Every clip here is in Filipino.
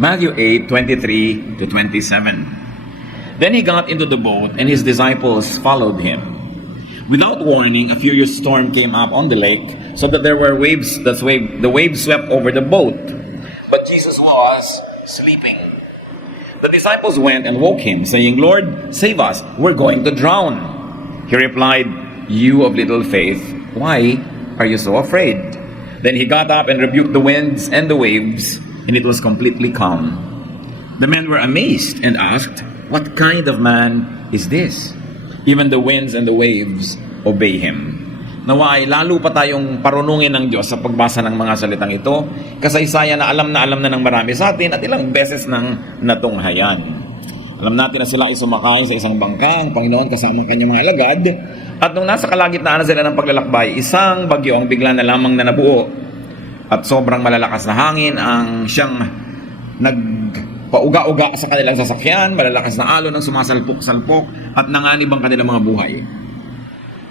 Matthew 8:23 to 27. Then he got into the boat, and his disciples followed him. Without warning, a furious storm came up on the lake, so that there were waves. The waves swept over the boat. But Jesus was sleeping. The disciples went and woke him, saying, "Lord, save us, we're going to drown." He replied, "You of little faith, why are you so afraid?" Then he got up and rebuked the winds and the waves, and it was completely calm. The men were amazed and asked, "What kind of man is this? Even the winds and the waves obey him." Naway, lalo pa tayong parunungin ng Diyos sa pagbasa ng mga salitang ito, kasaysayan na alam na ng marami sa atin at ilang beses nang natunghayan. Alam natin na sila ay sumakay sa isang bangka, ang Panginoon kasama ang kanyang mga alagad, at nung nasa kalagitnaan na sila ng paglalakbay, isang bagyo ang bigla na lamang na nabuo, at sobrang malalakas na hangin ang siyang nagpauga-uga sa kanilang sasakyan, malalakas na alon ang sumasalpok-salpok at nanganib ang kanilang mga buhay.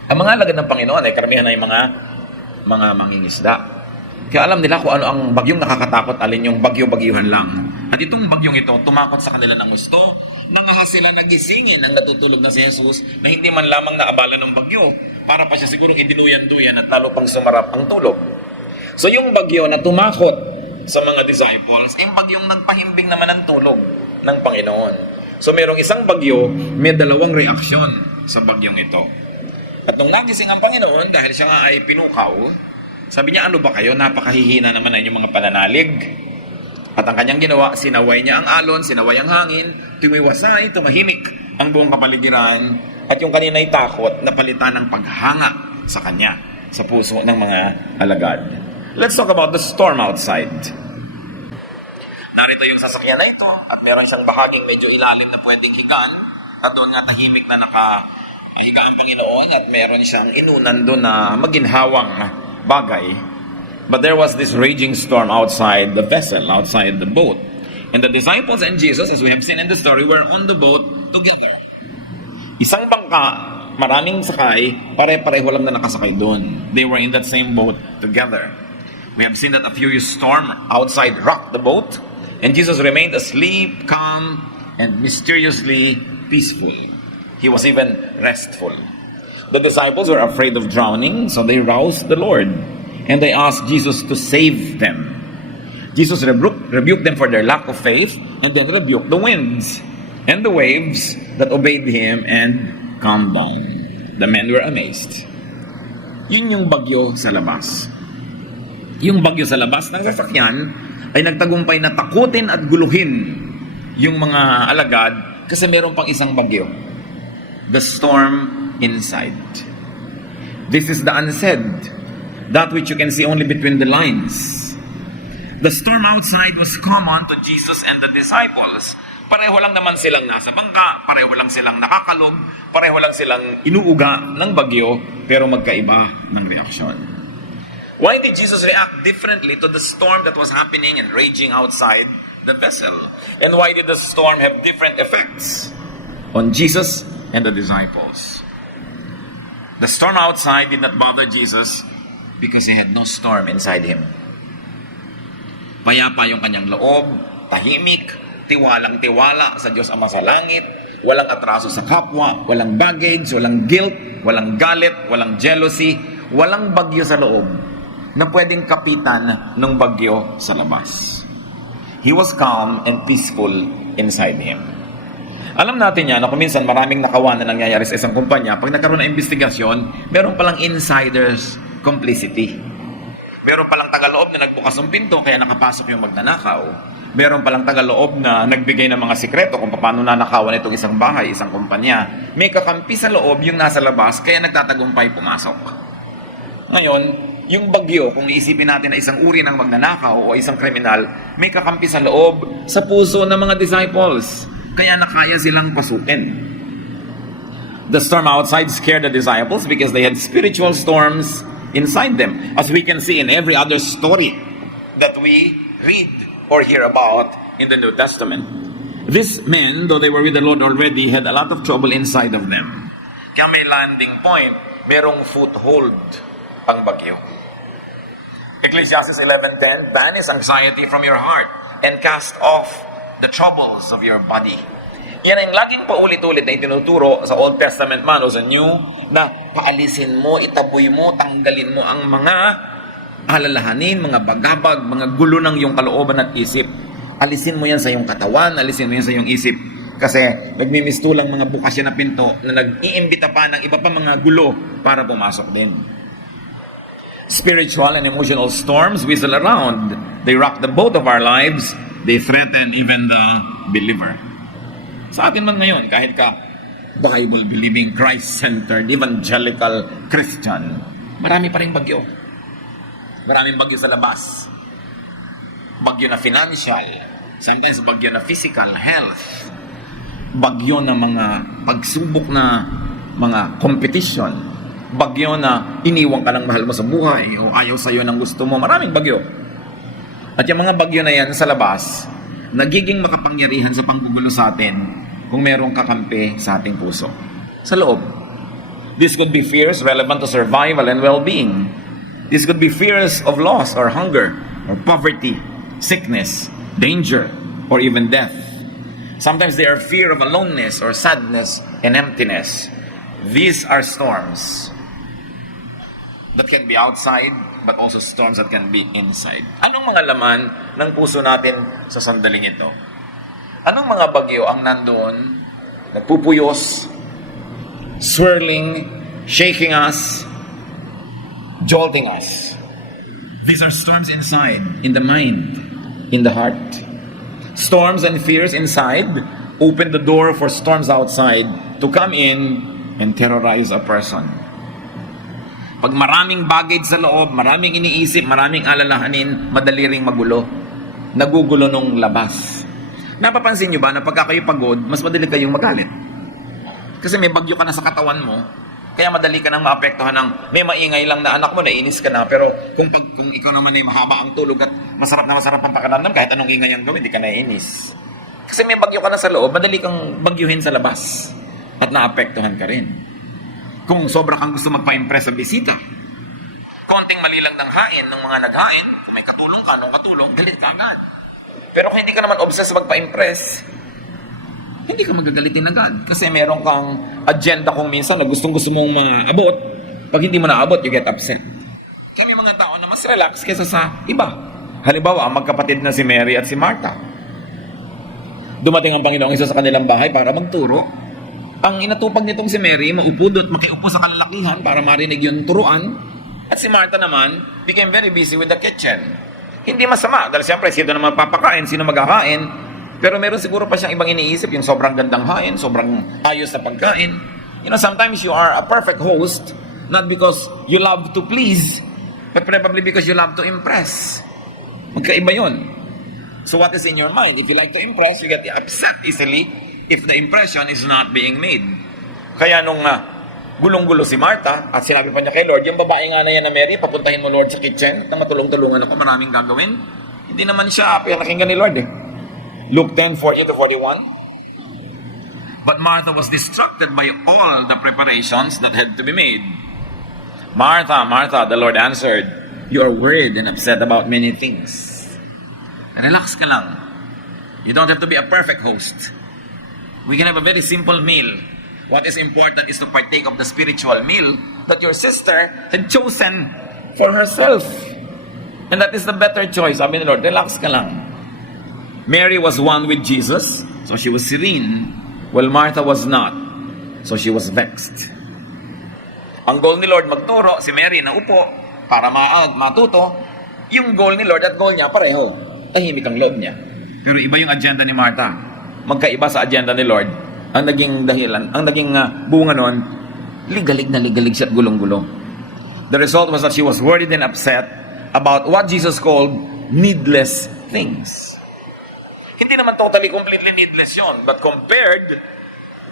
Ang mga alagad ng Panginoon ay karamihan ay mga mangingisda. Kaya alam nila kung ano ang bagyong nakakatakot, alin yung bagyo-bagyuhan lang. At itong bagyong ito, tumakot sa kanila ng gusto, nangahas sila nagisingin ang natutulog na si Jesus na hindi man lamang naabala ng bagyo. Para pa siya sigurong idinuyan-duyan at lalo pang sumarap ang tulog. So yung bagyo na tumakot sa mga disciples, ay yung bagyong nagpahimbing naman ng tulog ng Panginoon. So merong isang bagyo, may dalawang reaksyon sa bagyong ito. At nung nagising ang Panginoon, dahil siya nga ay pinukaw, sabi niya, "Ano ba kayo? Napakahihina naman na inyong mga pananalig." At ang kanyang ginawa, sinaway niya ang alon, sinaway ang hangin, tumiwasay, tumahimik ang buong kapaligiran, at yung kanina'y takot, napalitan ng paghanga sa kanya, sa puso ng mga alagad. Let's talk about the storm outside. Narito yung sasakyan na ito, at meron siyang bahaging medyo ilalim na pwedeng higaan, at doon nga tahimik na nakahiga ang Panginoon, at meron siyang inunan doon na maginhawang bagay. But there was this raging storm outside the vessel, outside the boat. And the disciples and Jesus, as we have seen in the story, were on the boat together. Isang bangka, maraming sakay, pare-pareho lang na nakasakay doon. They were in that same boat together. We have seen that a furious storm outside rocked the boat, and Jesus remained asleep, calm, and mysteriously peaceful. He was even restful. The disciples were afraid of drowning, so they roused the Lord, and they asked Jesus to save them. Jesus rebuked them for their lack of faith, and then rebuked the winds and the waves that obeyed him and calmed down. The men were amazed. Yun yung bagyo sa labas. Yung bagyo sa labas ng sasakyan ay nagtagumpay na takutin at guluhin yung mga alagad kasi meron pang isang bagyo. The storm inside. This is the unsaid, that which you can see only between the lines. The storm outside was common to Jesus and the disciples. Pareho lang naman silang nasa bangka, pareho lang silang nakakalog, pareho lang silang inuuga ng bagyo, pero magkaiba ng reaksyon. Why did Jesus react differently to the storm that was happening and raging outside the vessel? And why did the storm have different effects on Jesus and the disciples? The storm outside did not bother Jesus because he had no storm inside him. Payapa yung kanyang loob, tahimik, tiwalang-tiwala sa Diyos Ama sa langit, walang atraso sa kapwa, walang baggage, walang guilt, walang galit, walang jealousy, walang bagyo sa loob na pwedeng kapitan ng bagyo sa labas. He was calm and peaceful inside him. Alam natin yan na kung minsan maraming nakawan na nangyayari sa isang kumpanya, pag nagkaroon ng investigasyon, meron palang insiders complicity. Meron palang tagaloob na nagbukas ng pinto kaya nakapasok yung magnanakaw. Meron palang tagaloob na nagbigay ng mga sikreto kung paano nanakawan itong isang bahay, isang kumpanya. May kakampi sa loob yung nasa labas kaya nagtatagumpay pumasok. Ngayon, yung bagyo, kung iisipin natin na isang uri ng magnanakaw o isang kriminal, may kakampi sa loob sa puso ng mga disciples. Kaya nakaya silang pasukin. The storm outside scared the disciples because they had spiritual storms inside them, as we can see in every other story that we read or hear about in the New Testament. These men, though they were with the Lord already, had a lot of trouble inside of them. Kaya may landing point, merong foothold ang bagyo. Ecclesiastes 11:10, banish anxiety from your heart, and cast off the troubles of your body. Yan ang laging paulit-ulit na itinuturo sa Old Testament man o sa New, na paalisin mo, itaboy mo, tanggalin mo ang mga alalahanin, mga bagabag, mga gulo ng iyong kalooban at isip. Alisin mo yan sa iyong katawan, alisin mo yan sa iyong isip. Kasi nagmimistulang mga bukas yan na pinto na nag-iimbita pa ng iba pa mga gulo para pumasok din. Spiritual and emotional storms whistle around. They rock the boat of our lives. They threaten even the believer. Sa atin man ngayon, kahit ka Bible-believing, Christ-centered, evangelical Christian, marami pa rin bagyo. Maraming bagyo sa labas. Bagyo na financial. Sometimes bagyo na physical, health. Bagyo na mga pagsubok na mga competition. Bagyo na iniwan ka ng mahal mo sa buhay o ayaw sa'yo ng gusto mo. Maraming bagyo. At yung mga bagyo na yan sa labas, nagiging makapangyarihan sa panggugulo sa atin kung merong kakampi sa ating puso. Sa loob. This could be fears relevant to survival and well-being. This could be fears of loss or hunger or poverty, sickness, danger, or even death. Sometimes they are fear of aloneness or sadness and emptiness. These are storms that can be outside but also storms that can be inside. Anong mga laman ng puso natin sa sandaling ito? Anong mga bagyo ang nandoon, nagpupuyos, swirling, shaking us, jolting us? These are storms inside, in the mind, in the heart. Storms and fears inside open the door for storms outside to come in and terrorize a person. Pag maraming baggage sa loob, maraming iniisip, maraming alalahanin, madali ring magulo. Nagugulo nung labas. Napapansin nyo ba na pagka kayo pagod, mas madali kayong magalit? Kasi may bagyo ka na sa katawan mo, kaya madali ka nang maapektuhan ng may maingay lang na anak mo, nainis ka na, pero kung ikaw naman ay mahaba ang tulog at masarap na masarap ang pakiramdam, kahit anong ingay ang gawin, hindi ka naiinis. Kasi may bagyo ka na sa loob, madali kang bagyuhin sa labas at naapektuhan ka rin. Kung sobra kang gusto magpa-impress sa bisita, konting mali lang ng hain ng mga naghain, may katulong ka, nung katulong, galit ka agad. Pero kung hindi ka naman obsessed magpa-impress, hindi ka magagalitin agad. Kasi meron kang agenda kung minsan na gustong-gusto mong maabot. Pag hindi mo naabot, you get upset. Kami mga tao na mas relax kaysa sa iba. Halimbawa, ang magkapatid na si Mary at si Martha. Dumating ang Panginoong Hesus sa kanilang bahay para magturo. Ang inatupag nitong si Mary, maupo do't makiupo sa kalalakihan para marinig yung turuan. At si Martha naman became very busy with the kitchen. Hindi masama, dahil siyempre sino naman papakain, sino magkakain. Pero meron siguro pa siyang ibang iniisip, yung sobrang gandang hain, sobrang ayos na pagkain. You know, sometimes you are a perfect host, not because you love to please, but probably because you love to impress. Magkaiba yun. So what is in your mind? If you like to impress, you get upset easily if the impression is not being made. Kaya nung gulong-gulo si Martha, at sinabi pa niya kay Lord, yung babae nga na yan na Mary, papuntahin mo Lord sa kitchen, at matulong-tulungan ako, maraming gagawin. Hindi naman siya pinakinggan ni Lord eh. Luke 10:40-41. But Martha was distracted by all the preparations that had to be made. Martha, Martha, the Lord answered, you are worried and upset about many things. Relax ka lang. You don't have to be a perfect host. We can have a very simple meal. What is important is to partake of the spiritual meal that your sister had chosen for herself. And that is the better choice. Sabi ni Lord, relax ka lang. Mary was one with Jesus, so she was serene, while Martha was not, so she was vexed. Ang goal ni Lord magturo, si Mary na upo para matuto. Yung goal ni Lord at goal niya pareho. Tahimik ang loob niya. Pero iba yung agenda ni Martha. Magkaiba sa agenda ni Lord. Ang naging dahilan, ang naging bunga nun, ligalig na ligalig siya at gulong-gulo. The result was that she was worried and upset about what Jesus called needless things. Hindi naman totally completely needless yun, but compared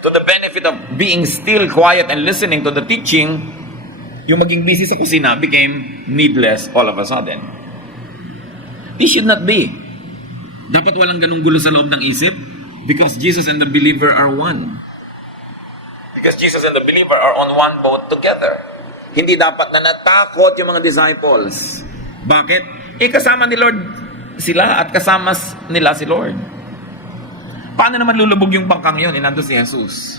to the benefit of being still, quiet, and listening to the teaching, yung maging busy sa kusina became needless all of a sudden. This should not be. Dapat walang ganung gulo sa loob ng isip, because Jesus and the believer are one. Because Jesus and the believer are on one boat together. Hindi dapat na natakot yung mga disciples. Bakit? Kasama ni Lord sila at kasama nila si Lord. Paano naman lulubog yung bangkang yun? Nandun si Jesus.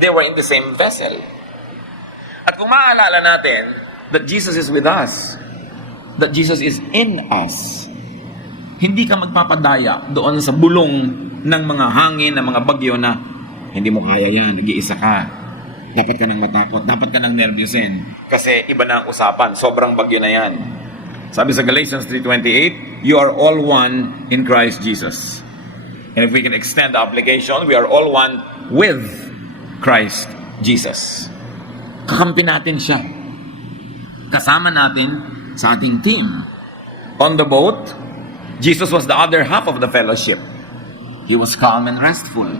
They were in the same vessel. At kung maaalala natin that Jesus is with us, that Jesus is in us, hindi ka magpapadaya doon sa bulong ng mga hangin, ng mga bagyo na hindi mo kaya yan, nag-iisa ka. Dapat ka nang matakot, dapat ka nang nervyusin. Kasi iba na ang usapan, sobrang bagyo na yan. Sabi sa Galatians 3:28, you are all one in Christ Jesus. And if we can extend the application, we are all one with Christ Jesus. Kakampi natin siya. Kasama natin sa ating team. On the boat, Jesus was the other half of the fellowship. He was calm and restful.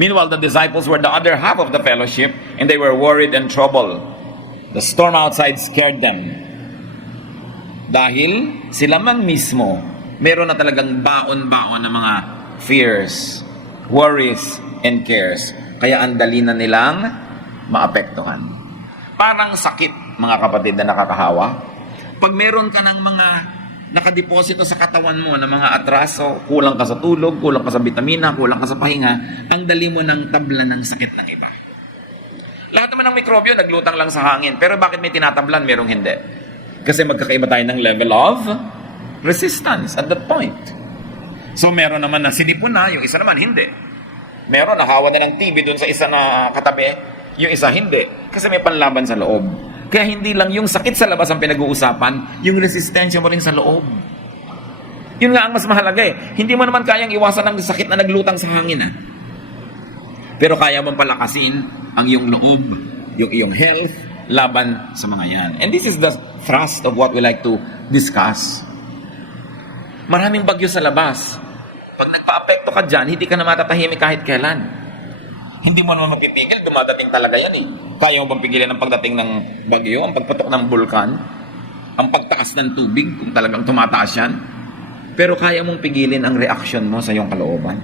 Meanwhile, the disciples were the other half of the fellowship and they were worried and troubled. The storm outside scared them. Dahil sila man mismo, meron na talagang baon-baon na mga fears, worries, and cares. Kaya ang dali na nilang maapektuhan. Parang sakit, mga kapatid, na nakakahawa. Pag meron ka ng mga nakadeposito sa katawan mo ng mga atraso, kulang ka sa tulog, kulang ka sa vitamina, kulang ka sa pahinga, ang dali mo ng tabla ng sakit ng iba. Lahat naman ng mikrobyo naglutang lang sa hangin, pero bakit may tinatablan, merong hindi? Kasi magkakaiba tayo ng level of resistance at that point. So meron naman na sinipon na, yung isa naman hindi. Meron nahawa na ng TB dun sa isa na katabi, yung isa hindi. Kasi may panlaban sa loob. Kaya hindi lang yung sakit sa labas ang pinag-uusapan, yung resistensya mo rin sa loob. Yun nga ang mas mahalaga eh. Hindi mo naman kayang iwasan ng sakit na naglutang sa hangin ah. Pero kaya mong palakasin ang iyong loob, yung iyong health, laban sa mga yan. And this is the thrust of what we like to discuss. Maraming bagyo sa labas. Pag nagpa-apekto ka dyan, hindi ka na matatahimik kahit kailan. Hindi mo naman mapipigil, dumadating talaga yan eh. Kaya mo bang pigilan ang pagdating ng bagyo, ang pagputok ng bulkan, ang pagtaas ng tubig, kung talagang tumataas yan? Pero kaya mong pigilin ang reaction mo sa iyong kalooban.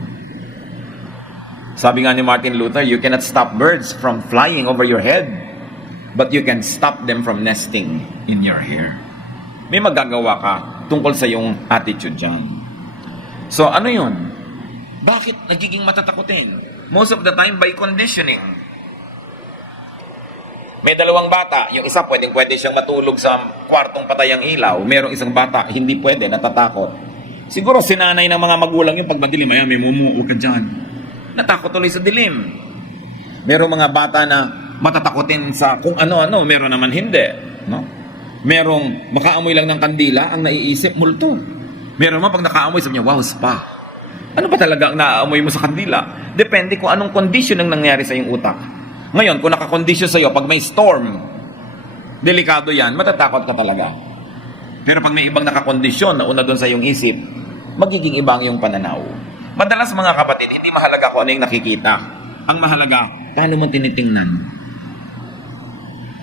Sabi nga ni Martin Luther, you cannot stop birds from flying over your head, but you can stop them from nesting in your hair. May magagawa ka tungkol sa iyong attitude dyan. So, ano yun? Bakit nagiging matatakutin? Most of the time, by conditioning. May dalawang bata. Yung isa, pwede siyang matulog sa kwartong patay ang ilaw. Merong isang bata, hindi pwede, natatakot. Siguro, sinanay ng mga magulang yung pag madilim, ayan, may huwag ka dyan. Natakot tuloy sa dilim. Merong mga bata na matatakotin sa kung ano-ano, meron naman hindi. No? Merong makaamoy lang ng kandila, ang naiisip, multo. Meron naman pag nakaamoy, sabi niya, wow, spa. Ano ba talaga ang naaamoy mo sa kandila? Depende kung anong condition ang nangyari sa iyong utak. Ngayon, kung nakakondisyon sa iyo, pag may storm, delikado yan, matatakot ka talaga. Pero pag may ibang nakakondisyon na una doon sa iyong isip, magiging iba ang iyong pananaw. Madalas mga kapatid, hindi mahalaga kung ano yung nakikita. Ang mahalaga, paano mo tinitingnan?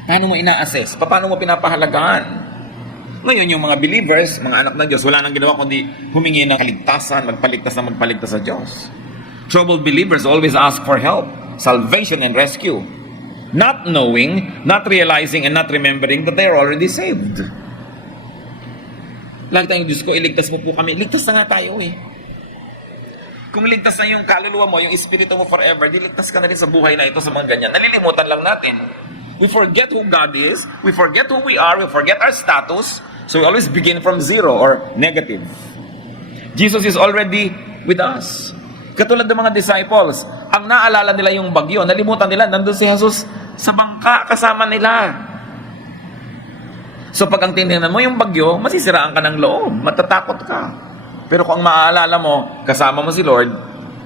Paano mo ina-assess? Paano mo pinapahalagaan? Ngayon, yung mga believers, mga anak ng Diyos, wala nang ginawa kundi humingi ng kaligtasan, magpaligtas sa Diyos. Troubled believers always ask for help, salvation and rescue. Not knowing, not realizing, and not remembering that they are already saved. Lagi tayong Diyos ko, iligtas mo po kami. Ligtas na nga tayo eh. Kung ligtas na yung kaluluwa mo, yung espiritu mo forever, diligtas ka na rin sa buhay na ito sa mga ganyan. Nalilimutan lang natin. We forget who God is, we forget who we are, we forget our status, so we always begin from zero or negative. Jesus is already with us. Katulad ng mga disciples, ang naalala nila yung bagyo, nalimutan nila, nandun si Jesus sa bangka, kasama nila. So pag ang tinignan mo yung bagyo, masisiraan ka ng loob, matatakot ka. Pero kung ang maaalala mo, kasama mo si Lord,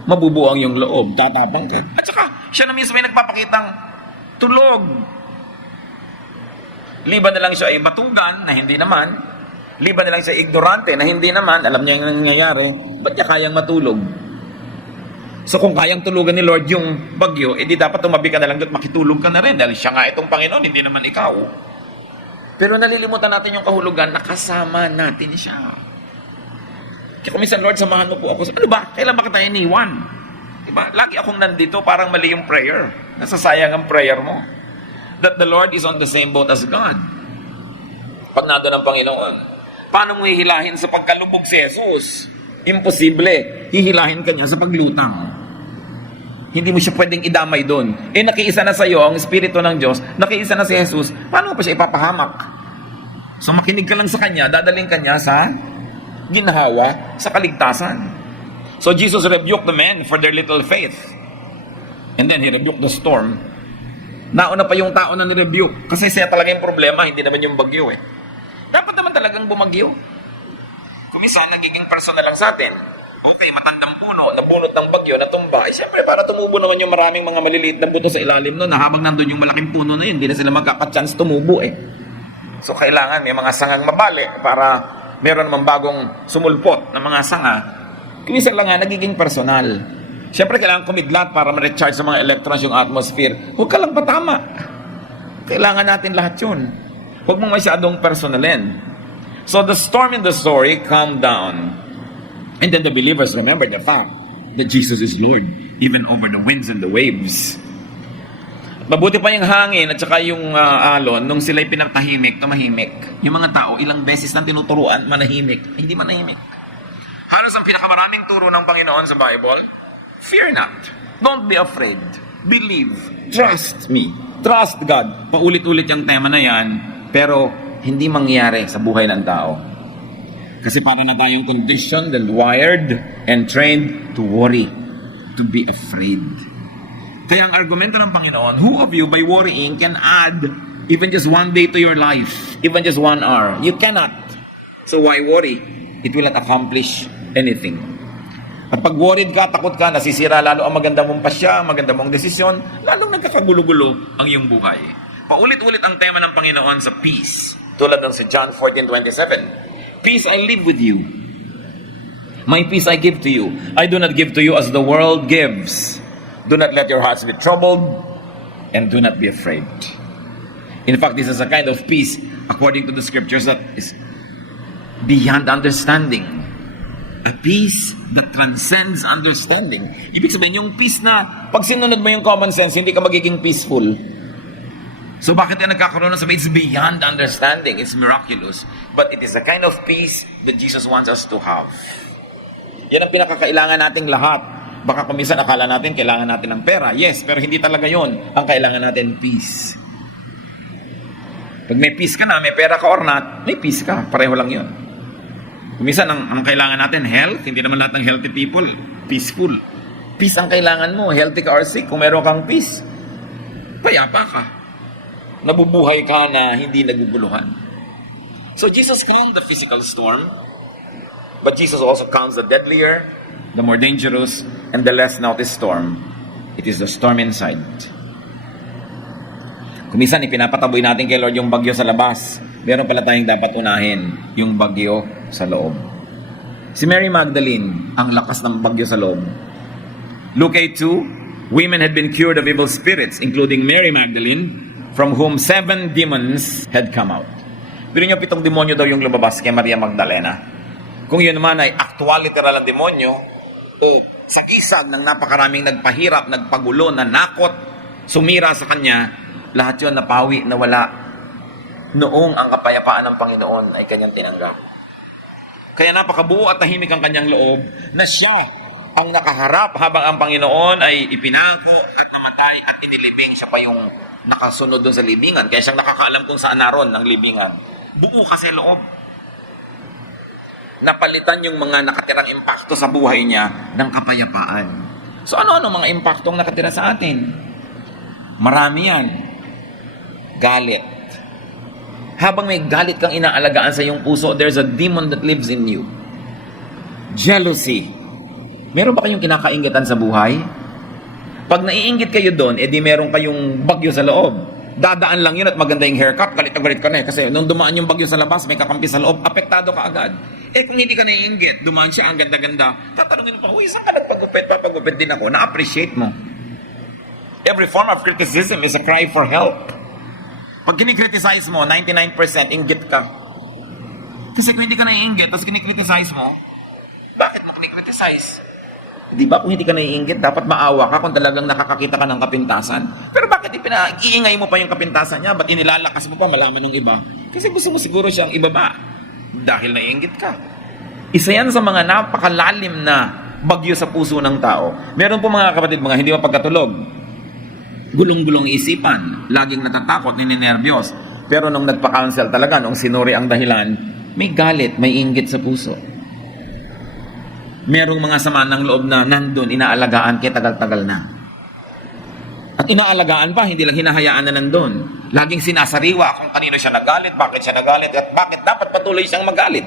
mabubuo ang yung loob, tatapang ka. At saka, siya na mismo ay nagpapakitang tulog. Liban na lang siya ay batugan, na hindi naman. Liban na lang siya ignorante, na hindi naman. Alam niya yung nangyayari. Ba't niya kayang matulog? So kung kayang tulugan ni Lord yung bagyo, edi dapat tumabi ka na lang doon, makitulog ka na rin. Dahil siya nga itong Panginoon, hindi naman ikaw. Pero nalilimutan natin yung kahulugan na kasama natin siya. Kaya kung minsan, Lord, samahan mo po ako. Ano ba? Kailan ba kita iniwan? Diba? Lagi akong nandito, parang mali yung prayer. Nasasayang ang prayer mo. That the Lord is on the same boat as God. Pag nado ng Panginoon. Paano mo hihilahin sa pagkalubog si Jesus? Imposible. Hihilahin ka niya sa paglutang. Hindi mo siya pwedeng idamay doon. Nakiisa na sa iyo ang Espiritu ng Diyos, nakiisa na si Jesus, paano mo pa siya ipapahamak? So makinig ka lang sa Kanya, dadaling ka niya sa ginhawa, sa kaligtasan. So Jesus rebuked the men for their little faith. And then He rebuked the storm. Nauna pa yung tao na ni-rebuke. Kasi siya talaga yung problema, hindi naman yung bagyo Dapat naman talagang bumagyo. Kumisa, nagiging personal lang sa atin. Okay, matandang puno, nabunot ng bagyo, natumba. Siyempre, para tumubo naman yung maraming mga maliliit na buto sa ilalim nun, na habang nandun yung malaking puno na yun, hindi na sila magkaka-chance tumubo So, kailangan may mga sangang mabali para meron naman bagong sumulpot na mga sanga. Kumisa lang nga, nagiging personal. Siyempre, kailangan kumidlat para ma-recharge sa mga electrons yung atmosphere. Huwag ka lang patama. Kailangan natin lahat yun. Huwag mong masyadong personalin. So the storm in the story calmed down. And then the believers remembered the fact that Jesus is Lord, even over the winds and the waves. Mabuti pa yung hangin at saka yung alon, nung sila'y pinatahimik, tumahimik. Yung mga tao, ilang beses nang tinuturuan, manahimik. Hindi manahimik. Halos ang pinakamaraming turo ng Panginoon sa Bible, fear not. Don't be afraid. Believe. Trust me. Trust God. Paulit-ulit yung tema na yan, pero hindi mangyayari sa buhay ng tao. Kasi para na tayong conditioned and wired and trained to worry, to be afraid. Kaya ang argumento ng Panginoon, who of you by worrying can add even just one day to your life, even just 1 hour? You cannot. So why worry? It will not accomplish anything. At pag worried ka, takot ka, nasisira lalo ang maganda mong pasya, ang maganda mong desisyon, lalong nagkakagulo-gulo ang iyong buhay. Paulit-ulit ang tema ng Panginoon sa peace. Tulad ng sa John 14:27. Peace I live with you. My peace I give to you. I do not give to you as the world gives. Do not let your hearts be troubled, and do not be afraid. In fact, this is a kind of peace, according to the scriptures, that is beyond understanding. A peace that transcends understanding. Ibig sabihin, yung peace na pag sinunod mo yung common sense, hindi ka magiging peaceful. So bakit yan nagkakaroon ng sabi? It's beyond understanding. It's miraculous. But it is the kind of peace that Jesus wants us to have. Yan ang pinakakailangan nating lahat. Baka kuminsan akala natin kailangan natin ng pera. Yes, pero hindi talaga yon ang kailangan natin, peace. Pag may peace ka na, may pera ka or not, may peace ka. Pareho lang yun. Kuminsan ang kailangan natin, health. Hindi naman lahat ng healthy people peaceful. Peace ang kailangan mo. Healthy ka or sick, kung meron kang peace, payapa ka. Nabubuhay ka na hindi naguguluhan. So Jesus calmed the physical storm, but Jesus also calms the deadlier, the more dangerous, and the less noticed storm. It is the storm inside. Kumisan, ipinapataboy natin kay Lord yung bagyo sa labas. Meron pala tayong dapat unahin, yung bagyo sa loob. Si Mary Magdalene, ang lakas ng bagyo sa loob. Luke 8:2, women had been cured of evil spirits, including Mary Magdalene, from whom 7 demons had come out. Pero nyo, 7 demonyo daw yung lumabas kay Maria Magdalena. Kung yun naman ay actual literal ang demonyo, o sagisag ng napakaraming nagpahirap, nagpagulo, nanakot, sumira sa kanya, lahat yun napawi, nawala. Noong ang kapayapaan ng Panginoon ay kanyang tinanggap. Kaya napakabuo at tahimik ang kanyang loob na siya ang nakaharap habang ang Panginoon ay ipinako at namatay at inilibing. Siya pa yung nakasunod doon sa libingan. Kaya siyang nakakaalam kung saan naroon ng libingan. Buo kasi loob. Napalitan yung mga nakatirang impakto sa buhay niya ng kapayapaan. So ano-ano mga impaktong nakatira sa atin? Marami yan. Galit. Habang may galit kang inaalagaan sa iyong puso, there's a demon that lives in you. Jealousy. Meron ba kayong kinakaingitan sa buhay? Pag naiinggit kayo doon, edi meron kayong bagyo sa loob. Dadaan lang yun at maganda yung haircut, galit na galit ka na eh. Kasi nung dumaan yung bagyo sa labas, may kakampi sa loob, apektado ka agad. Eh kung hindi ka naiinggit, dumaan siya, ang ganda-ganda, tatanungin pa, uy, saan ka nagpagupit? Papagupit din ako. Na-appreciate mo. Every form of criticism is a cry for help. Pag kinikriticize mo, 99% inggit ka. Kasi kung hindi ka naiinggit, tapos kinikriticize mo, bakit mo kinikriticize? Di ba kung hindi ka naiinggit, dapat maawa ka kung talagang nakakakita ka ng kapintasan. Pero bakit iingay mo pa yung kapintasan niya? Ba't inilalakas mo pa malaman ng iba? Kasi gusto mo siguro siyang ibaba. Dahil naiinggit ka. Isa yan sa mga napakalalim na bagyo sa puso ng tao. Meron po mga kapatid, mga hindi mapagkatulog. Gulong-gulong isipan, laging natatakot, ninenervyos. Pero nung nagpa-counsel talaga, nung sinuri ang dahilan, may galit, may inggit sa puso. Merong mga sama ng loob na nandun, inaalagaan kaya tagal-tagal na. At inaalagaan pa, hindi lang hinahayaan na nandun. Laging sinasariwa kung kanino siya nagalit, bakit siya nagalit, at bakit dapat patuloy siyang magalit.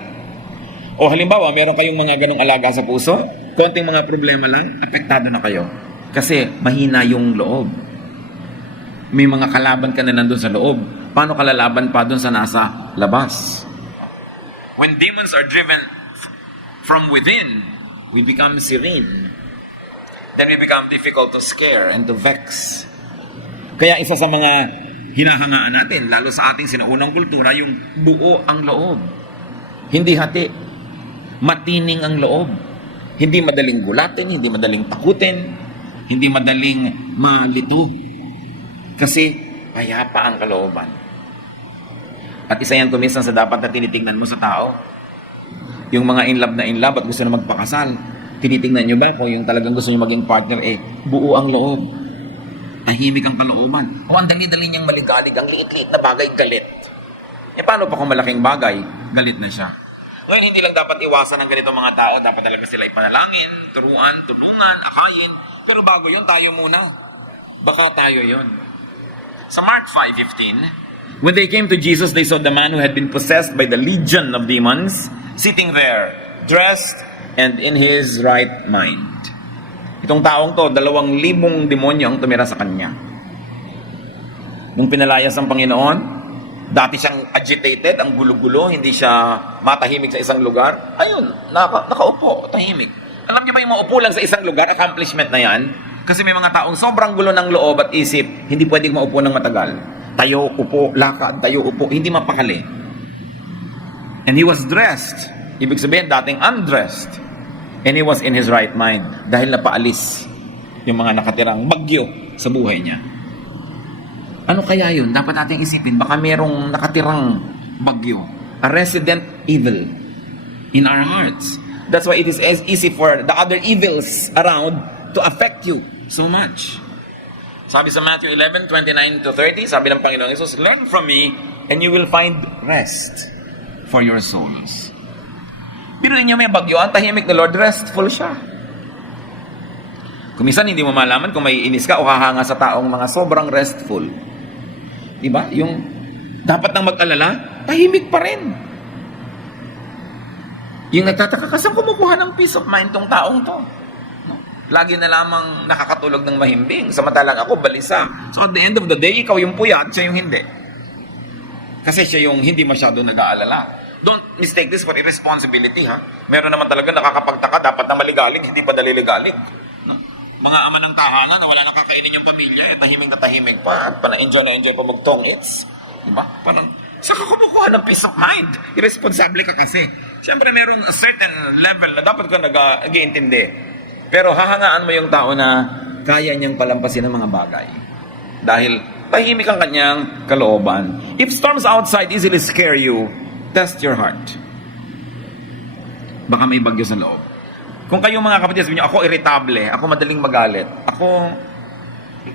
O halimbawa, meron kayong mga ganong alaga sa puso, konting mga problema lang, apektado na kayo. Kasi mahina yung loob. May mga kalaban ka na nandun sa loob. Paano ka lalaban pa dun sa nasa labas? When demons are driven from within, we become serene. Then we become difficult to scare and to vex. Kaya isa sa mga hinahangaan natin, lalo sa ating sinaunang kultura, yung buo ang loob. Hindi hati. Matining ang loob. Hindi madaling gulatin, hindi madaling takutin, hindi madaling malito. Kasi payapa ang kalooban. At isa yan kumisan sa dapat na tinitingnan mo sa tao. Yung mga in love at gusto na magpakasal, tinitingnan nyo ba kung yung talagang gusto nyo maging partner, buo ang loob. Tahimik ang kalooban. O ang dali-dali niyang maligalig, ang liit-liit na bagay, galit. Paano pa kung malaking bagay, galit na siya? Ngayon, hindi lang dapat iwasan ng ganito mga tao. Dapat talaga sila ipanalangin, turuan, tulungan, akayin. Pero bago yun, tayo muna. Baka tayo yun. Sa Mark 5:15, when they came to Jesus, they saw the man who had been possessed by the legion of demons sitting there, dressed and in his right mind. Itong taong to, 2,000 demonyo ang tumira sa kanya. Nung pinalayas ng Panginoon, dati siyang agitated, ang gulo-gulo, hindi siya matahimik sa isang lugar. Ayun, nakaupo, tahimik. Alam niyo ba yung maupo lang sa isang lugar, accomplishment na yan? Kasi may mga taong sobrang gulo ng loob at isip, hindi pwedeng maupo ng matagal. Tayo, upo, lakad, tayo, upo, hindi mapakali. And he was dressed. Ibig sabihin, dating undressed. And he was in his right mind. Dahil napaalis yung mga nakatirang bagyo sa buhay niya. Ano kaya yun? Dapat nating isipin, baka merong nakatirang bagyo. A resident evil in our hearts. That's why it is as easy for the other evils around to affect you so much. Sabi sa Matthew 11:29-30, sabi ng Panginoong Jesus, learn from me and you will find rest for your souls. Pero niyo may bagyo, ang tahimik na Lord, restful siya. Kung minsan hindi mo malaman kung may inis ka o hahanga sa taong mga sobrang restful. Diba? Yung dapat nang mag-alala, tahimik pa rin. Yung nagtataka ka, saan kumukuha ng peace of mind tong taong to? Lagi na lamang nakakatulog ng mahimbing. Samantalang ako, balisa. So at the end of the day, ikaw yung puyat, siya yung hindi. Kasi siya yung hindi masyado nag-aalala. Don't mistake this for irresponsibility, ha? Meron naman talaga nakakapagtaka, dapat na maligalig, hindi pa daliligalig. No? Mga ama ng tahanan na wala nang kakainin yung pamilya, tahimik na tahimik pa, at na-enjoy pa magtong-its. Diba? Parang, saan ka kumukuha ng peace of mind? Irresponsable ka kasi. Siyempre, meron a certain level na dapat ka nag-iintindi. Pero hahangaan mo yung tao na kaya niyang palampasin ang mga bagay. Dahil tahimik ang kanyang kalooban. If storms outside easily scare you, test your heart. Baka may bagyo sa loob. Kung kayong mga kapatid, sabi niyo, ako irritable, ako madaling magalit, ako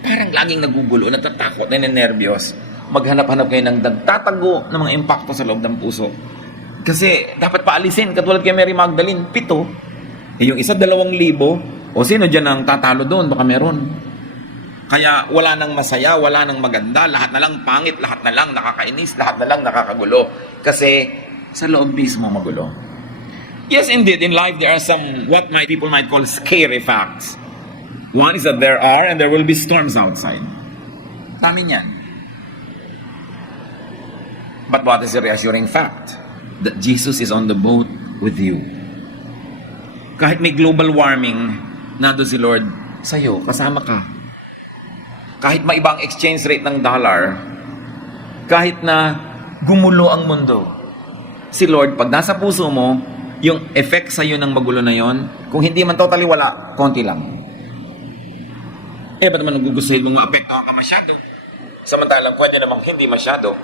parang laging nagugulo, natatakot, ninenervyos, maghanap-hanap kayo ng nagtatago ng mga impacto sa loob ng puso. Kasi dapat paalisin, katulad kay Mary Magdalene, 7. Yung isa 2,000, o sino dyan ang tatalo doon? Baka meron. Kaya wala nang masaya, wala nang maganda, lahat na lang pangit, lahat na lang nakakainis, lahat na lang nakakagulo. Kasi sa loob mismo magulo. Yes, indeed, in life there are some, what people might call scary facts. One is that there are and there will be storms outside. Amin yan. But what is the reassuring fact? That Jesus is on the boat with you. Kahit may global warming, nando si Lord sa'yo, kasama ka. Kahit maibang exchange rate ng dollar, kahit na gumulo ang mundo, si Lord, pag nasa puso mo, yung effect sa'yo ng magulo na yon, kung hindi man totally wala, konti lang. Ba't naman nagugustuhin mong maapektuhan ka masyado? Samantalang pwede namang hindi masyado.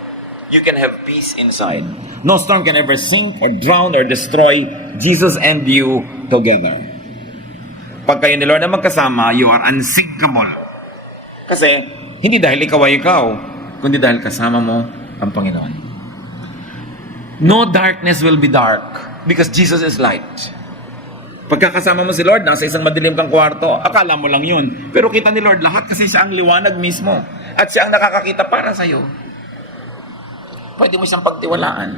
You can have peace inside. No storm can ever sink or drown or destroy Jesus and you together. Pag kayo ni Lord na magkasama, you are unsinkable. Kasi, hindi dahil ikaw ay ikaw, kundi dahil kasama mo ang Panginoon. No darkness will be dark because Jesus is light. Pagkakasama mo si Lord, nasa isang madilim kang kwarto, akala mo lang yun. Pero kita ni Lord lahat kasi siya ang liwanag mismo. At siya ang nakakakita para sa'yo. Pwede mo siyang pagtiwalaan.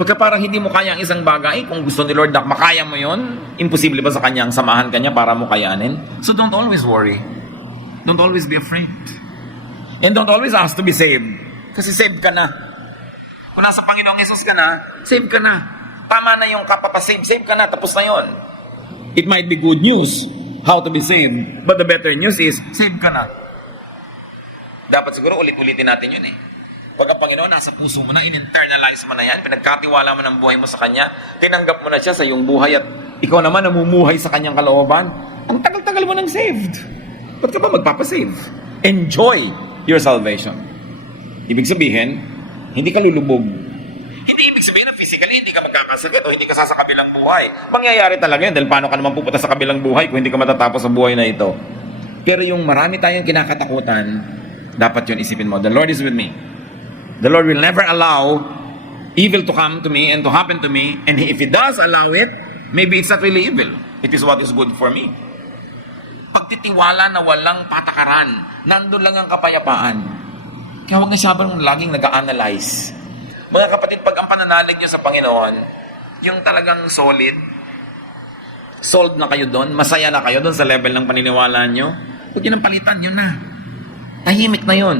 Pagka parang hindi mo kaya ang isang bagay, kung gusto ni Lord na makaya mo yun, imposible ba sa Kanya ang samahan ka niya para mo kayanin? So don't always worry. Don't always be afraid. And don't always ask to be saved. Kasi saved ka na. Kung nasa Panginoong Jesus ka na, save ka na. Tama na yung kapapasave, save ka na, tapos na yun. It might be good news how to be saved, but the better news is, save ka na. Dapat siguro ulit-ulitin natin yun eh. Pag ang Panginoon nasa puso mo na, in-internalize mo na yan, pinagkatiwala mo ng buhay mo sa Kanya, tinanggap mo na siya sa iyong buhay at ikaw naman namumuhay sa Kanyang kalooban, ang tagal-tagal mo nang saved. Ba't ka ba magpapasave? Enjoy your salvation. Ibig sabihin, hindi ka lulubog. Hindi ibig sabihin na physically hindi ka magkakasakit o hindi ka sa kabilang buhay. Mangyayari talaga yun dahil paano ka naman pupunta sa kabilang buhay kung hindi ka matatapos sa buhay na ito. Pero yung marami tayong kinakatakutan, dapat yun isipin mo, the Lord is with me. The Lord will never allow evil to come to me and to happen to me, and if He does allow it, maybe it's not really evil. It is what is good for me. Pagtitiwala na walang patakaran, nandun lang ang kapayapaan. Kaya huwag na siya laging nag-a-analyze. Mga kapatid, pag ang pananalig nyo sa Panginoon, yung talagang solid, sold na kayo doon, masaya na kayo doon sa level ng paniniwala nyo, huwag yun ang palitan, yun na. Tahimik na yun.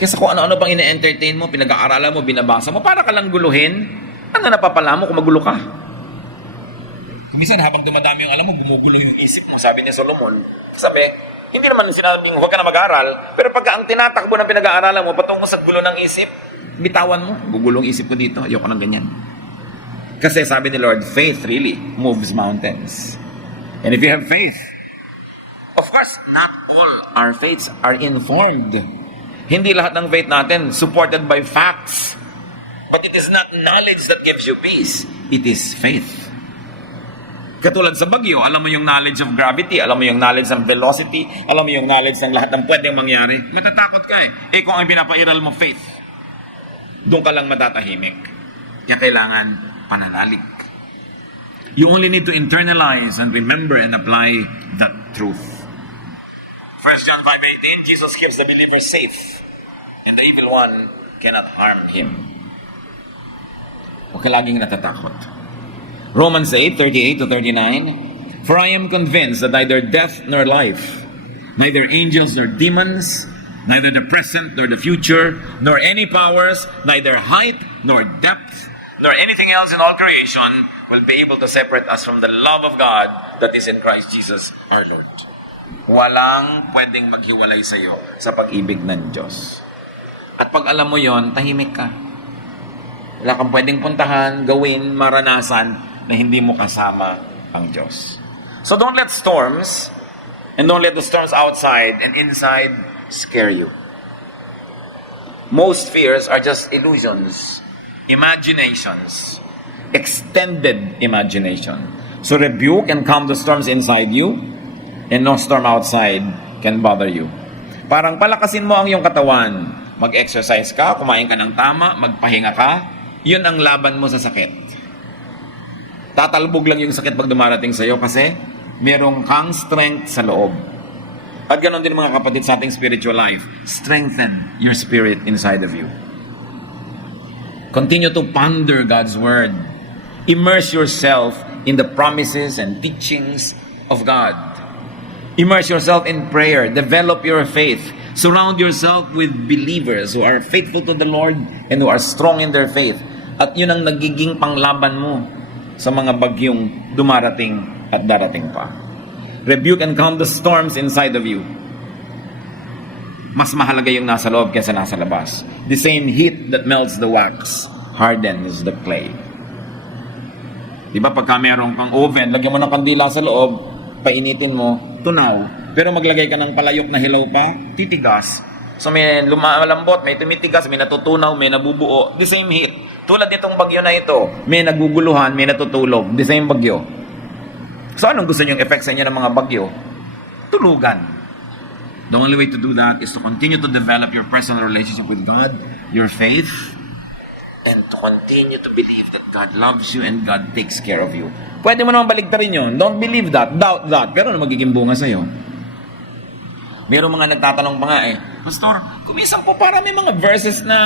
Kesa kung ano-ano bang ine-entertain mo, pinag-aaralan mo, binabasa mo, para ka lang guluhin, ano napapala mo kung magulo ka? Minsan habang dumadami yung alam mo, gumugulo yung isip mo, sabi ni Solomon. Sabi, hindi naman sinabing huwag ka na mag-aaral, pero pagka ang tinatakbo ng pinag-aaralan mo, patungo sa gulo ng isip, bitawan mo, gugulong isip ko dito, ayoko ng ganyan. Kasi sabi ni Lord, faith really moves mountains. And if you have faith, of course, not all our faiths are informed. Hindi lahat ng faith natin supported by facts. But it is not knowledge that gives you peace. It is faith. Katulad sa bagyo, alam mo yung knowledge of gravity, alam mo yung knowledge ng velocity, alam mo yung knowledge ng lahat ng pwedeng mangyari. Matatakot ka eh. Kung ang pinapairal mo faith, doon ka lang matatahimik. Kaya kailangan pananalig. You only need to internalize and remember and apply that truth. 1 John 5:18, Jesus keeps the believer safe, and the evil one cannot harm him. Huwag ka laging natatakot. Romans 8:38-39, for I am convinced that neither death nor life, neither angels nor demons, neither the present nor the future, nor any powers, neither height nor depth, nor anything else in all creation will be able to separate us from the love of God that is in Christ Jesus our Lord. Walang pwedeng maghiwalay sa iyo sa pag-ibig ng Diyos. At pag alam mo yon, tahimik ka. Wala kang pwedeng puntahan, gawin, maranasan na hindi mo kasama ang Diyos. So don't let storms, and don't let the storms outside and inside scare you. Most fears are just illusions, imaginations, extended imagination. So rebuke and calm the storms inside you, and no storm outside can bother you. Parang palakasin mo ang iyong katawan. Mag-exercise ka, kumain ka ng tama, magpahinga ka. Yun ang laban mo sa sakit. Tatalbog lang yung sakit pag dumarating sa iyo kasi merong kang strength sa loob. At ganon din mga kapatid sa ating spiritual life. Strengthen your spirit inside of you. Continue to ponder God's Word. Immerse yourself in the promises and teachings of God. Immerse yourself in prayer. Develop your faith. Surround yourself with believers who are faithful to the Lord and who are strong in their faith. At yun ang nagiging panglaban mo sa mga bagyong dumarating at darating pa. Rebuke and calm the storms inside of you. Mas mahalaga yung nasa loob kaysa nasa labas. The same heat that melts the wax hardens the clay. Diba pagka meron kang oven, lagyan mo ng kandila sa loob, painitin mo, tunaw. Pero maglagay ka ng palayok na hilaw pa, titigas. So may lumalambot, may tumitigas, may natutunaw, may nabubuo. The same heat. Tulad nitong bagyo na ito, may naguguluhan, may natutulog. The same bagyo. So anong gusto niyong effect sa inyo ng mga bagyo? Tulugan. The only way to do that is to continue to develop your personal relationship with God, your faith, and to continue to believe that God loves you and God takes care of you. Pwede mo naman baligtarin yun. Don't believe that, doubt that. Pero ano magiging bunga sa'yo? Meron mga nagtatanong pa nga Pastor, kumisang po para may mga verses na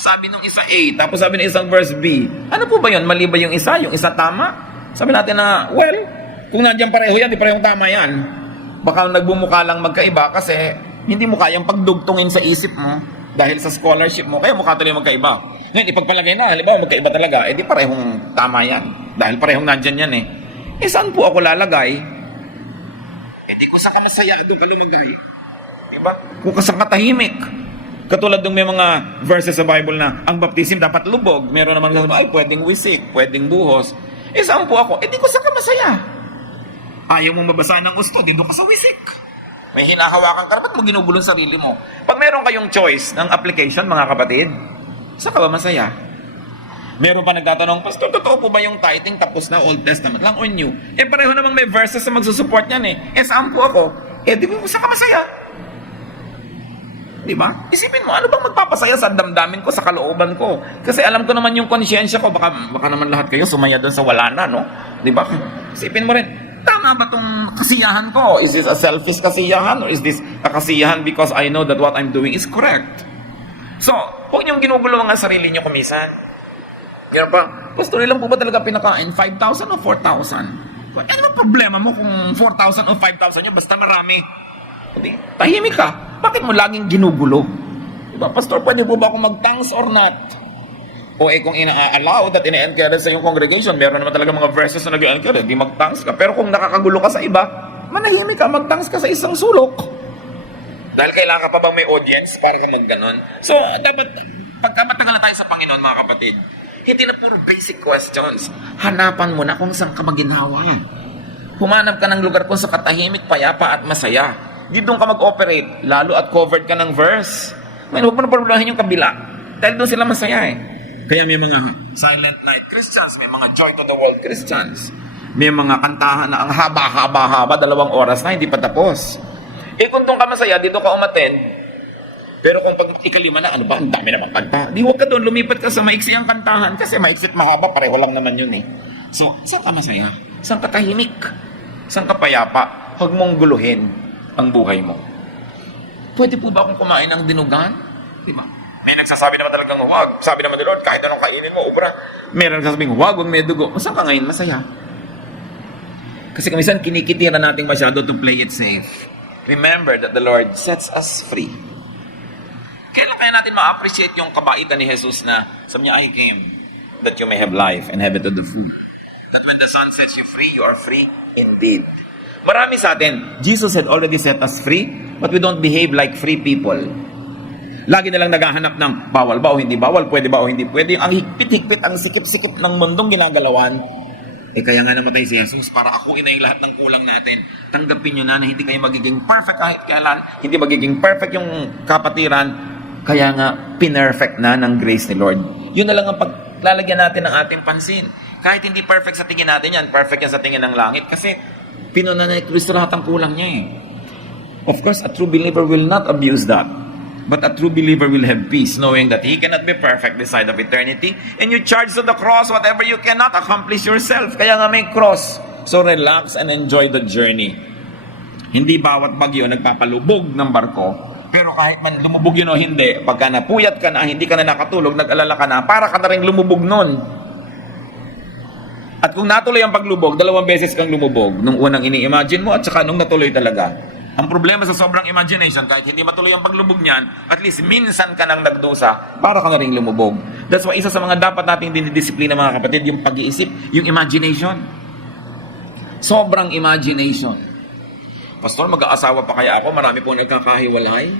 sabi nung isa A, tapos sabi ng isang verse B. Ano po ba yun? Mali ba yung isa? Yung isa tama? Sabi natin na, well, kung nandiyan pareho yan, di parehong tama yan. Baka nagbumuka lang magkaiba kasi hindi mo kayang pagdugtungin sa isip mo dahil sa scholarship mo. Kaya mukha tuloy magkaiba. Ngayon, ipagpalagay na, halimbawa magkaiba talaga, di parehong tama yan. Dahil parehong nandyan yan saan po ako lalagay? Di ko sa kamasaya doon ka lumagay. Diba? Kung ka sa katahimik. Katulad ng may mga verses sa Bible na ang baptism dapat lubog. Meron naman ay pwedeng wisik, pwedeng buhos. Saan po ako? Di ko sa kamasaya. Ayaw mo mabasa ng gusto, dito ka sa wisik. May hinahawakan ka, ba't mo ginugulong sarili mo? Pag meron kayong choice ng application, mga kapatid, saan ka ba masaya? Meron pa nagtatanong, Pastor, totoo po ba yung tithing tapos na Old Testament lang o New? Pareho namang may verses na magsusupport yan saan po ako? Di ko saan ka masaya? Diba? Isipin mo, ano bang magpapasaya sa damdamin ko, sa kalooban ko? Kasi alam ko naman yung konsyensya ko, baka naman lahat kayo sumaya doon sa wala na, no? Diba? Isipin mo rin, tama ba tong kasiyahan ko? Is this a selfish kasiyahan? Or is this a kasiyahan because I know that what I'm doing is correct? So, huwag niyong ginugulungan ang sarili niyo kumisan. Yan pa, Pastor, ilang po ba talaga pinakain? 5,000 o 4,000? Ano ba problema mo kung 4,000 o 5,000 yun? Basta marami. Tahimik ka. Bakit mo laging ginugulo? Diba, Pastor, pwede po ba akong mag-thanks or not? O kung ina-allow at ina-encourage sa iyong congregation, meron naman talaga mga verses na nag-encourage, di mag-thanks ka. Pero kung nakakagulo ka sa iba, manahimik ka, mag-thanks ka sa isang sulok. Dahil kailangan ka pa bang may audience para ka mag-ganon? So, dapat, pagka matagal na tayo sa Panginoon, mga kapatid, hindi na puro basic questions. Hanapan mo na kung saan ka maginawa. Humanap ka ng lugar kung sa katahimik, payapa at masaya. Di doon ka mag-operate, lalo at covered ka ng verse. Ngayon, huwag mo na problemahin yung kabila. Dahil doon sila masaya Kaya may mga silent night Christians, may mga joy to the world Christians. May mga kantahan na ang haba-haba-haba, 2 oras na, hindi pa tapos. Kung doon ka masaya, dito ka umattend. Pero kung pag ikalima na, ano ba, ang dami namang kanta. Di huwag ka doon, lumipat ka sa maiksi ang kantahan. Kasi maiksi at mahaba, pareho lang naman yun So, saan ka masaya? Saan ka tahimik? Saan ka payapa? Huwag mong guluhin ang buhay mo. Pwede po ba akong kumain ng dinugan? Diba? May nagsasabi naman talagang huwag. Sabi naman ni Lord, kahit anong kainin mo, ubra. Meron nagsasabing huwag may dugo. Saan ka ngayon masaya? Kasi kamisan kinikitira natin masyado to play it safe. Remember that the Lord sets us free. Kailan kaya natin ma-appreciate yung kabaitan ni Jesus na sabi niya, I came that you may have life and have it to the full. That when the Son sets you free, you are free indeed. Marami sa atin, Jesus had already set us free, but we don't behave like free people. Lagi na lang naghahanap ng bawal ba o hindi bawal, pwede ba o hindi pwede. Ang higpit-higpit, ang sikip-sikip ng mundong ginagalawan. Kaya nga namatay si Jesus para akuin na yung lahat ng kulang natin. Tanggapin nyo na hindi kayo magiging perfect kahit kailan, hindi magiging perfect yung kapatiran, kaya nga pinerfect na ng grace ni Lord. Yun na lang ang paglalagyan natin ng ating pansin. Kahit hindi perfect sa tingin natin yan, perfect yan sa tingin ng langit kasi pinuna na ni Kristo lahat ang kulang niya Of course, a true believer will not abuse that. But a true believer will have peace, knowing that he cannot be perfect this side of eternity. And you charge to the cross whatever you cannot accomplish yourself. Kaya nga may cross. So relax and enjoy the journey. Hindi bawat bagyo nagpapalubog ng barko. Pero kahit man lumubog yun o hindi, pagka napuyat ka na, hindi ka na nakatulog, nag-alala ka na, para ka na rin lumubog nun. At kung natuloy ang paglubog, 2 beses kang lumubog. Nung unang ini-imagine mo at saka nung natuloy talaga. Ang problema sa sobrang imagination, kahit hindi matuloy ang paglubog niyan, at least minsan ka nang nagdusa, para ka na rin lumubog. That's why isa sa mga dapat nating dinidisiplina mga kapatid, yung pag-iisip, yung imagination. Sobrang imagination. Pastor, mag-aasawa pa kaya ako? Marami po nagkakahiwalay.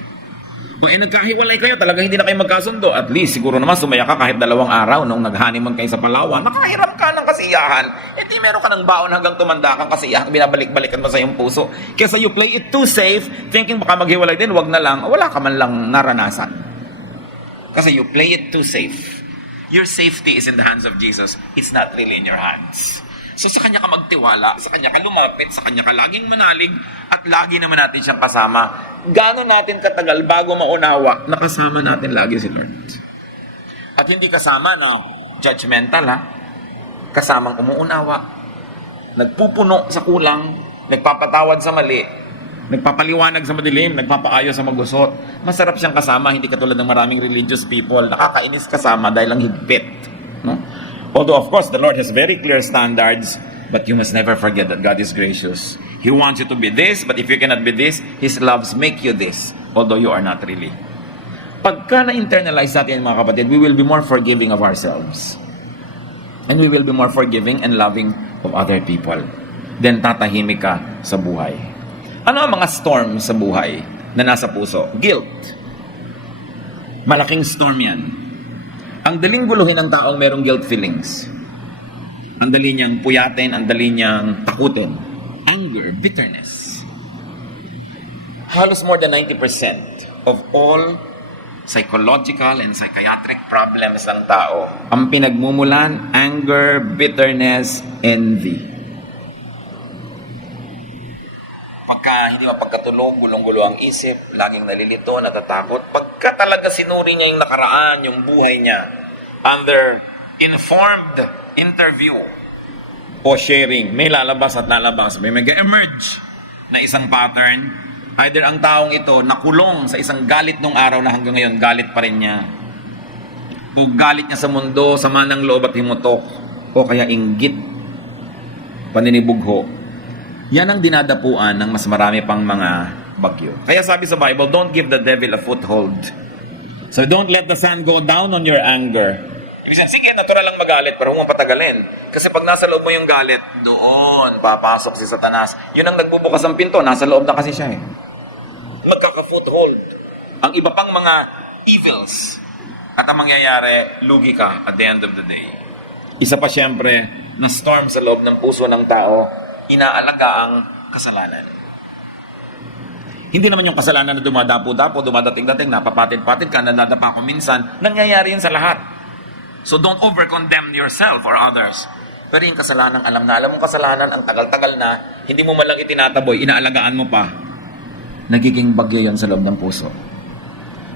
O nagkahiwalay kayo, talaga hindi na kayo magkasundo. At least, siguro naman sumaya ka kahit 2 araw nung nag-honeymoon kayo sa Palawan. Nakahiram ka ng kasiyahan. Hindi meron ka ng baon hanggang tumanda kang kasiyahan. Binabalik-balikan mo sa iyong puso. Kesa you play it too safe, thinking baka maghiwalay din, wag na lang. Wala ka man lang naranasan. Kasi you play it too safe. Your safety is in the hands of Jesus. It's not really in your hands. So sa Kanya ka magtiwala, sa Kanya ka lumapit, sa Kanya ka laging manalig, at lagi naman natin siyang kasama. Gano'n natin katagal bago maunawa, nakasama natin lagi si Lord. At hindi kasama na judgmental, ha? Kasamang umuunawa, nagpupuno sa kulang, nagpapatawad sa mali, nagpapaliwanag sa madilim, nagpapaayos sa magusot. Masarap siyang kasama, hindi katulad ng maraming religious people. Nakakainis kasama dahil lang higpit. No? Although, of course, the Lord has very clear standards, but you must never forget that God is gracious. He wants you to be this, but if you cannot be this, His loves make you this, although you are not really. Pagka na-internalize natin, mga kapatid, we will be more forgiving of ourselves. And we will be more forgiving and loving of other people. Then tatahimik ka sa buhay. Ano ang mga storm sa buhay na nasa puso? Guilt. Malaking storm yan. Ang daling guluhin ng taong merong guilt feelings. Ang dali niyang puyatin, ang dali niyang takutin. Anger, bitterness. Halos more than 90% of all psychological and psychiatric problems ng tao, ang pinagmumulan, anger, bitterness, envy. Pagka hindi mapagkatulog, gulong-gulo ang isip, laging nalilito, natatakot. Pagka talaga sinuri niya yung nakaraan, yung buhay niya, under informed interview o sharing, may lalabas at lalabas, may mag-emerge na isang pattern. Either ang taong ito nakulong sa isang galit nung araw na hanggang ngayon, galit pa rin niya. O galit niya sa mundo, sama ng loob at himutok. O kaya inggit, paninibugho. Yan ang dinadapuan ng mas marami pang mga bagyo. Kaya sabi sa Bible, don't give the devil a foothold. So don't let the sun go down on your anger. Ibig sabihin, sige, natural lang magalit, pero huwag patagalin. Kasi pag nasa loob mo yung galit, doon papasok si Satanas. Yun ang nagbubukas ng pinto, nasa loob na kasi siya eh. Magkaka-foothold. Ang iba pang mga evils. At ang mangyayari, lugi ka at the end of the day. Isa pa siyempre, na storm sa loob ng puso ng tao, inaalaga ang kasalanan. Hindi naman yung kasalanan na dumadapo-dapo, dumadating-dating, napapatid-patid ka, nanadapa ko minsan, nangyayari yun sa lahat. So don't over-condemn yourself or others. Pero yung kasalanan, alam mong kasalanan, ang tagal-tagal na, hindi mo malang itinataboy, inaalagaan mo pa, nagiging bagyo yun sa loob ng puso.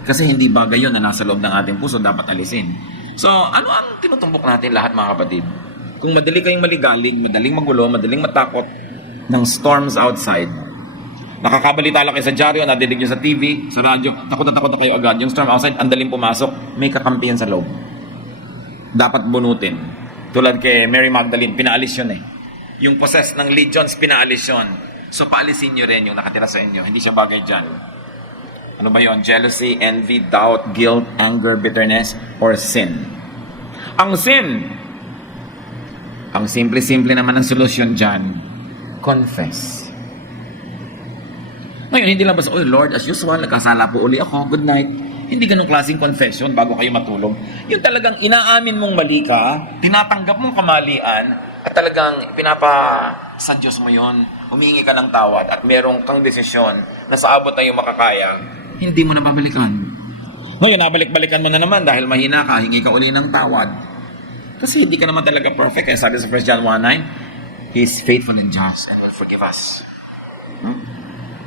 Kasi hindi bagay yun na nasa loob ng ating puso, dapat alisin. So, ano ang tinutumbok natin lahat, mga kapatid? Kung madali kayong maligalig, madaling magulo, madaling matakot ng storms outside, nakakabalita lang kayo sa dyaryo, nadidig nyo sa TV, sa radyo, takot na kayo agad. Yung storm outside, ang daling pumasok, may kakampihan sa loob. Dapat bunutin. Tulad kay Mary Magdalene, pinaalis yun eh. Yung possessed ng legions, pinaalis yun. So paalisin nyo rin yung nakatira sa inyo. Hindi siya bagay dyan. Ano ba yun? Jealousy, envy, doubt, guilt, anger, bitterness, or sin. Ang sin, ang simple-simple naman ang solusyon dyan, confess. Ngayon, hindi lang basta, oh Lord, as usual, nagkasala po uli ako, good night. Hindi ganong klaseng confession bago kayo matulog. Yung talagang inaamin mong mali ka, tinatanggap mong kamalian, at talagang sa Diyos mo yun, humingi ka ng tawad, at merong kang desisyon na sa abot na yung makakaya, hindi mo na babalikan. Ngayon, nabalik-balikan mo na naman dahil mahina ka, hingi ka uli ng tawad. Kasi hindi ka naman talaga perfect. Kaya sabi sa 1 John 1:9, He is faithful and just and will forgive us.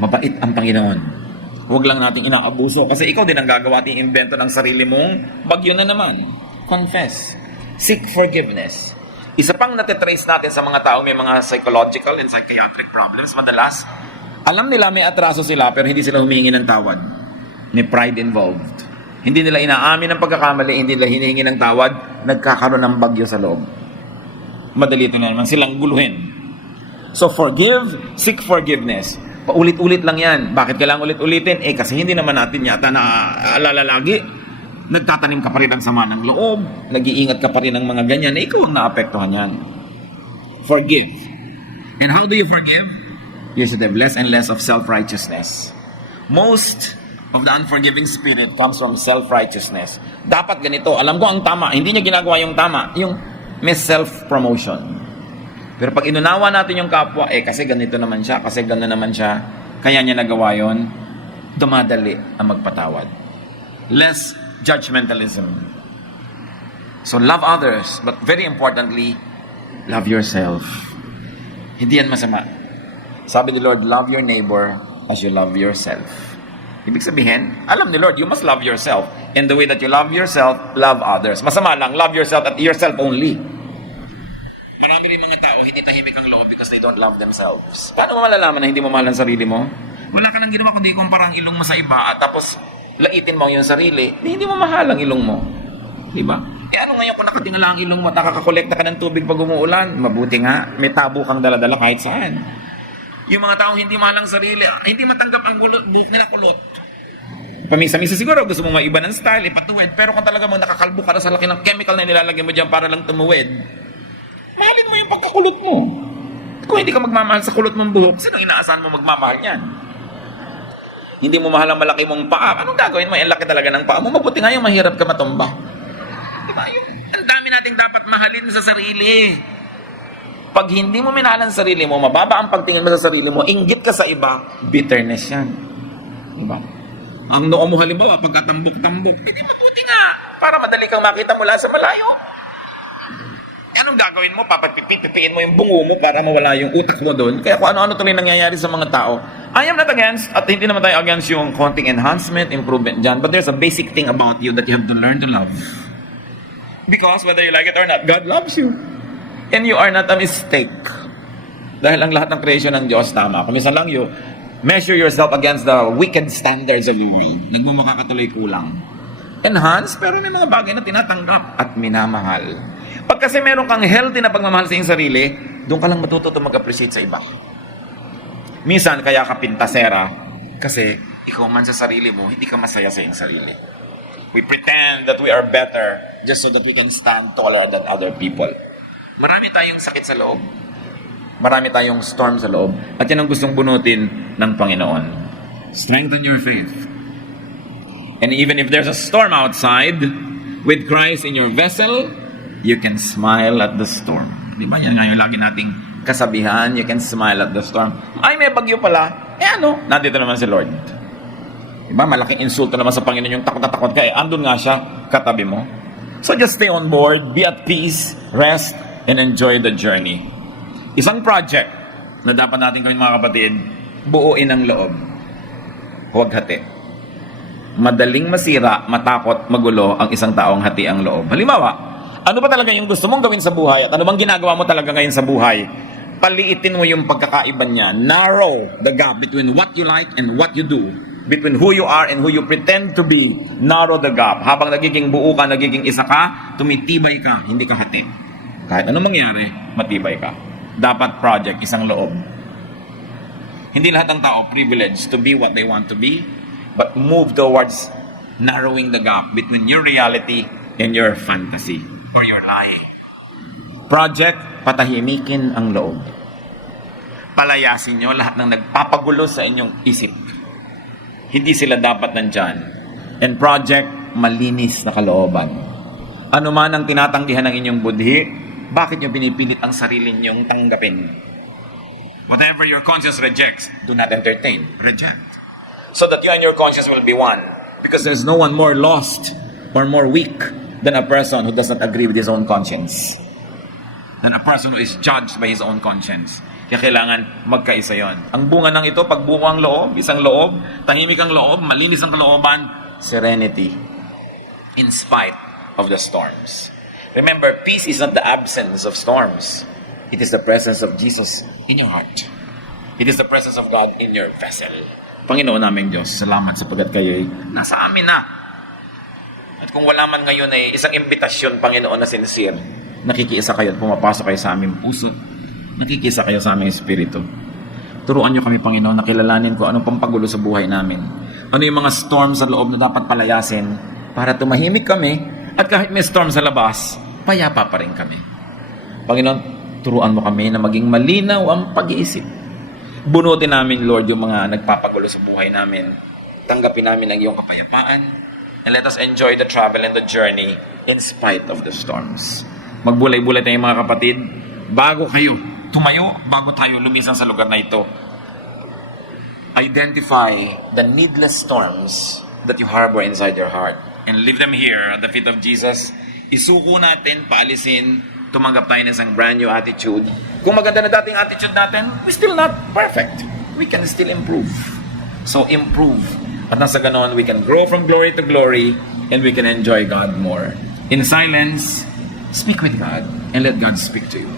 Mabait ang Panginoon. Huwag lang nating inaabuso. Kasi ikaw din ang gagawa at invento ng sarili mong bagyo na naman. Confess. Seek forgiveness. Isa pang natitrace natin sa mga tao may mga psychological and psychiatric problems, madalas, alam nila may atraso sila pero hindi sila humingi ng tawad. May pride involved. Hindi nila inaamin ang pagkakamali, hindi nila hinihingi ng tawad, nagkakaroon ng bagyo sa loob. Madali ito na naman silang guluhin. So forgive, seek forgiveness. Paulit-ulit lang yan. Bakit kailangan ulit-ulitin? Kasi hindi naman natin yata naaalala lagi. Nagtatanim ka pa rin ng sama ng loob, nag-iingat ka pa rin ng mga ganyan, ikaw ang naapektuhan yan. Forgive. And how do you forgive? You should have less and less of self-righteousness. Most of the unforgiving spirit comes from self-righteousness. Dapat ganito. Alam ko ang tama. Hindi niya ginagawa yung tama. Yung may self-promotion. Pero pag inunawa natin yung kapwa, kasi ganito naman siya, kasi gano'n naman siya, kaya niya nagawa yon, dumadali ang magpatawad. Less judgmentalism. So love others, but very importantly, love yourself. Hindi yan masama. Sabi ni Lord, love your neighbor as you love yourself. Ibig sabihin, alam ni Lord, you must love yourself. In the way that you love yourself, love others. Masama lang, love yourself at yourself only. Marami rin mga tao, hindi tahimik ang loob because they don't love themselves. Paano mo malalaman na hindi mo mahal ang sarili mo? Wala ka nang ginawa kundi kumpara ang ilong mo sa iba at tapos laitin mo yung sarili, hindi mo mahal ang ilong mo. Diba? Ano ngayon kung nakatingala ang ilong mo at nakakakolekta ka ng tubig pag umuulan? Mabuti nga, may tabo kang daladala kahit saan. Yung mga taong hindi mahal ang sarili, hindi matanggap ang buhok nila kulot. Pamisa-misa siguro, gusto mong maiba ng style, ipatuwid. Pero kung talaga mong nakakalbo ka na sa laki ng chemical na nilalagay mo dyan para lang tumuwid, mahalin mo yung pagkakulot mo. Kung hindi ka magmamahal sa kulot mong buhok, sino inaasahan mo magmamahal niyan? Hindi mo mahal ang malaki mong paa. Anong gagawin mo? Ang laki talaga ng paa mo. Mabuti nga yung mahirap ka matumba. Diba? Ang dami nating dapat mahalin sa sarili. Pag hindi mo minahal ang sarili mo, mababa ang pagtingin mo sa sarili mo, inggit ka sa iba, bitterness yan. Diba? Ang noo mo halimbawa, pagkatambok-tambok, hindi mabuti nga. Para madali kang makita mula sa malayo. Anong gagawin mo? Pipiin mo yung bungo mo para mawala yung utak mo doon. Kaya kung ano-ano tuloy nangyayari sa mga tao, I am not against, at hindi naman tayo against yung konting enhancement, improvement dyan, but there's a basic thing about you that you have to learn to love. Because whether you like it or not, God loves you. And you are not a mistake. Dahil ang lahat ng creation ng Diyos tama. Kuminsan lang you measure yourself against the wicked standards of the world. Nagmumukha ka tuloy kulang. Enhance, pero may mga bagay na tinatanggap at minamahal. Pag kasi meron kang healthy na pagmamahal sa iyong sarili, doon ka lang matututo mag-appreciate sa iba. Minsan, kaya ka pintasera, kasi ikaw man sa sarili mo, hindi ka masaya sa iyong sarili. We pretend that we are better just so that we can stand taller than other people. Marami tayong sakit sa loob. Marami tayong storm sa loob. At yan ang gustong bunutin ng Panginoon. Strengthen your faith. And even if there's a storm outside, with Christ in your vessel, you can smile at the storm. Di ba? Yan nga yung lagi nating kasabihan, you can smile at the storm. Ay, may bagyo pala. Nandito naman si Lord. Di ba? Malaking insulto naman sa Panginoon yung takot na takot ka. Andun nga siya, katabi mo. So just stay on board, be at peace, rest, and enjoy the journey. Isang project na dapat natin gawin mga kapatid, buuin ang loob. Huwag hati. Madaling masira, matakot, magulo ang isang taong hati ang loob. Halimbawa, ano ba talaga yung gusto mong gawin sa buhay at ano bang ginagawa mo talaga ngayon sa buhay? Paliitin mo yung pagkakaiba niya. Narrow the gap between what you like and what you do. Between who you are and who you pretend to be. Narrow the gap. Habang nagiging buo ka, nagiging isa ka, tumitibay ka, hindi ka hati. Kahit anong mangyari, matibay ka. Dapat project, isang loob. Hindi lahat ng tao privileged to be what they want to be, but move towards narrowing the gap between your reality and your fantasy or your lie. Project, patahimikin ang loob. Palayasin nyo lahat ng nagpapagulo sa inyong isip. Hindi sila dapat nandyan. And project, malinis na kalooban. Ano man ang tinatanggihan ng inyong budhi, bakit nyo pinipilit ang sarili nyong tanggapin? Whatever your conscience rejects, do not entertain. Reject. So that you and your conscience will be one. Because there's no one more lost or more weak than a person who does not agree with his own conscience. Than a person who is judged by his own conscience. Kaya kailangan magkaisa yon. Ang bunga ng ito, pagbuo ang loob, isang loob, tahimik ang loob, malinis ang kalooban, serenity. In spite of the storms. Remember, peace is not the absence of storms. It is the presence of Jesus in your heart. It is the presence of God in your vessel. Panginoon namin Diyos, salamat sapagkat kayo'y nasa amin na. At kung wala man ngayon ay isang imbitasyon, Panginoon, na sincere, nakikiisa kayo at pumapasok kayo sa aming puso. Nakikiisa kayo sa aming espiritu. Turuan niyo kami, Panginoon, na kilalanin ko anong pampagulo sa buhay namin. Ano yung mga storm sa loob na dapat palayasin para tumahimik kami. At kahit may storm sa labas, payapa pa rin kami. Panginoon, turuan mo kami na maging malinaw ang pag-iisip. Bunutin namin, Lord, yung mga nagpapagulo sa buhay namin. tanggapin namin ang iyong kapayapaan, and let us enjoy the travel and the journey in spite of the storms. Magbulay-bulay tayo mga kapatid, bago kayo tumayo, bago tayo lumisan sa lugar na ito. Identify the needless storms that you harbor inside your heart and leave them here at the feet of Jesus. Isuko natin, paalisin, tumanggap tayo ng isang brand new attitude. Kung maganda na dating attitude natin, we're still not perfect. We can still improve. So improve. At nasa ganon, we can grow from glory to glory and we can enjoy God more. In silence, speak with God and let God speak to you.